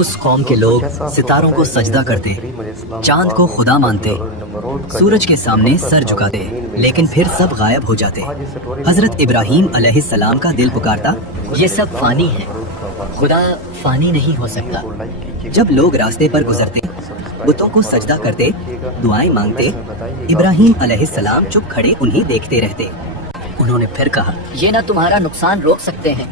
اس قوم کے لوگ ستاروں کو سجدہ کرتے، چاند کو خدا مانتے، سورج کے سامنے سر جھکاتے، لیکن پھر سب غائب ہو جاتے۔ حضرت ابراہیم علیہ السلام کا دل پکارتا، یہ سب فانی ہے، خدا فانی نہیں ہو سکتا۔ جب لوگ راستے پر گزرتے، بتوں کو سجدہ کرتے، دعائیں مانگتے، ابراہیم علیہ السلام چپ کھڑے انہیں دیکھتے رہتے۔ انہوں نے پھر کہا، یہ نہ تمہارا نقصان روک سکتے ہیں،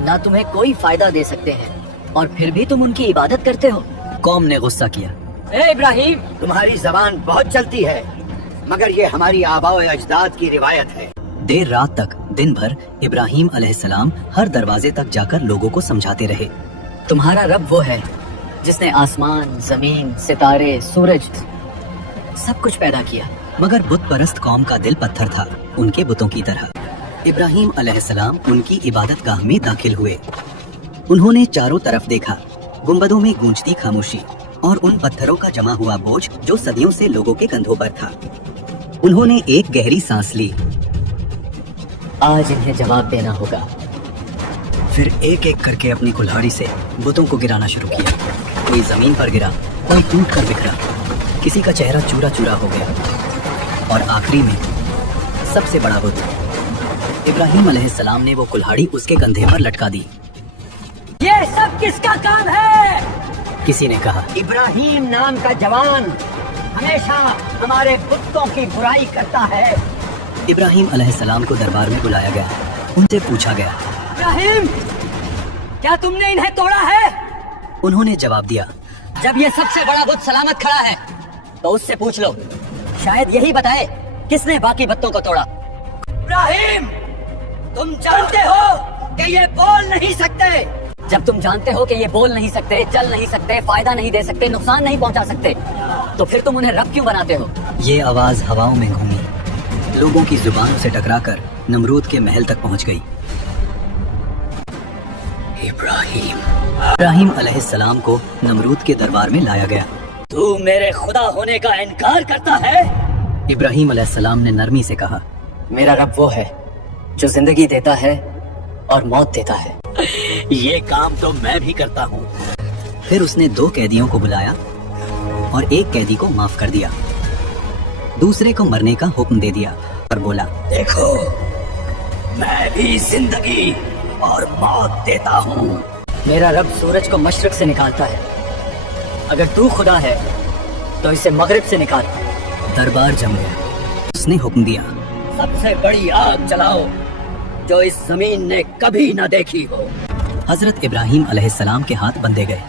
نہ تمہیں کوئی فائدہ دے سکتے ہیں، اور پھر بھی تم ان کی عبادت کرتے ہو۔ قوم نے غصہ کیا، اے ابراہیم، تمہاری زبان بہت چلتی ہے، مگر یہ ہماری آباء و اجداد کی روایت ہے۔ دیر رات تک دن بھر ابراہیم علیہ السلام ہر دروازے تک جا کر لوگوں کو سمجھاتے رہے، تمہارا رب وہ ہے جس نے آسمان، زمین، ستارے، سورج، سب کچھ پیدا کیا۔ مگر بت پرست قوم کا دل پتھر تھا، ان کے بتوں کی طرح۔ ابراہیم علیہ السلام ان کی عبادت گاہ میں داخل ہوئے۔ انہوں نے چاروں طرف دیکھا، گنبدوں میں گونجتی خاموشی اور ان پتھروں کا جمع ہوا بوجھ جو صدیوں سے لوگوں کے کندھوں پر تھا۔ انہوں نے ایک گہری سانس لی، آج انہیں جواب دینا ہوگا۔ پھر ایک ایک کر کے اپنی کلہاڑی سے بتوں کو گرانا شروع کیا۔ کوئی زمین پر گرا، کوئی ٹوٹ کر بکھرا، کسی کا چہرہ چورا چورا ہو گیا، اور آخری میں سب سے بڑا بت، ابراہیم علیہ السلام نے وہ کلہاڑی اس کے کندھے پر لٹکا دی۔ یہ سب کس کا کام ہے؟ کسی نے کہا، ابراہیم نام کا جوان ہمیشہ ہمارے بتوں کی برائی کرتا ہے۔ ابراہیم علیہ السلام کو دربار میں بلایا گیا۔ ان سے پوچھا گیا، ابراہیم، کیا تم نے انہیں توڑا ہے؟ انہوں نے جواب دیا، جب یہ سب سے بڑا بت سلامت کھڑا ہے تو اس سے پوچھ لو، شاید یہی بتائے کس نے باقی بتوں کو توڑا۔ ابراہیم، تم جانتے ہو کہ یہ بول نہیں سکتے۔ جب تم جانتے ہو کہ یہ بول نہیں سکتے، چل نہیں سکتے، فائدہ نہیں دے سکتے، نقصان نہیں پہنچا سکتے، تو پھر تم انہیں رب کیوں بناتے ہو؟ یہ آواز ہواؤں میں گھومی، لوگوں کی زبان سے ٹکرا کر نمرود کے محل تک پہنچ گئی۔ ابراہیم علیہ السلام کو نمرود کے دربار میں لایا گیا۔ تو میرے خدا ہونے کا انکار کرتا ہے؟ ابراہیم علیہ السلام نے نرمی سے کہا، میرا رب وہ ہے جو زندگی دیتا ہے اور موت دیتا ہے۔ یہ کام تو میں بھی کرتا ہوں۔ پھر اس نے 2 قیدیوں کو بلایا اور ایک قیدی کو معاف کر دیا، دوسرے کو مرنے کا حکم دے دیا اور بولا، دیکھو، میں بھی زندگی اور موت دیتا ہوں۔ میرا رب سورج کو مشرق سے نکالتا ہے، اگر تو خدا ہے تو اسے مغرب سے نکال۔ دربار جم گیا۔ اس نے حکم دیا، سب سے بڑی آگ جلاؤ جو اس زمین نے کبھی نہ دیکھی ہو۔ حضرت ابراہیم علیہ السلام کے ہاتھ بندھے گئے۔